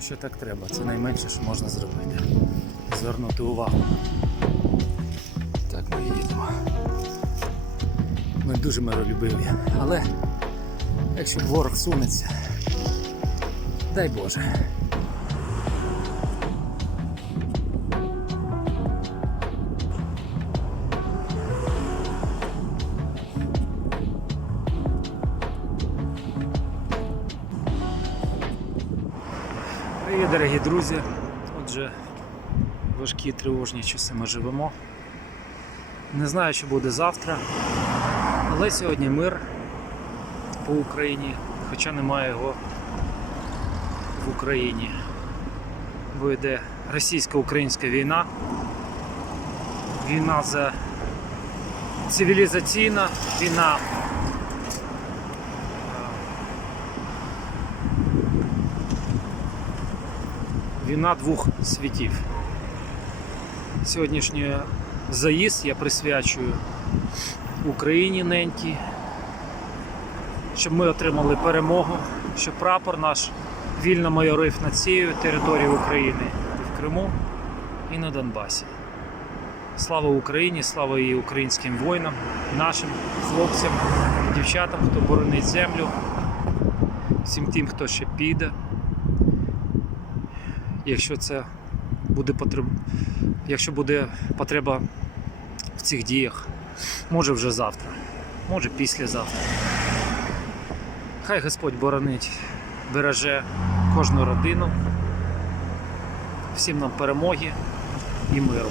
Тому що так треба. Це найменше, що можна зробити. Звернути увагу. Так ми їдемо. Ми дуже миролюбиві. Але якщо ворог сунеться, дай Боже. Привіт, дорогі друзі. Отже, важкі тривожні часи ми живемо. Не знаю, що буде завтра, але сьогодні мир по Україні, хоча немає його в Україні. Бо йде російсько-українська війна. Війна за цивілізаційна війна. Війна двох світів. Сьогоднішній заїзд я присвячую Україні ненькій, щоб ми отримали перемогу, щоб прапор наш вільно майорив над цією територією України і в Криму і на Донбасі. Слава Україні, слава її українським воїнам, нашим хлопцям, дівчатам, хто боронить землю, всім тим, хто ще піде якщо це буде потреб... якщо буде потреба в цих діях, може вже завтра, може післязавтра. Хай Господь боронить, береже кожну родину, всім нам перемоги і миру.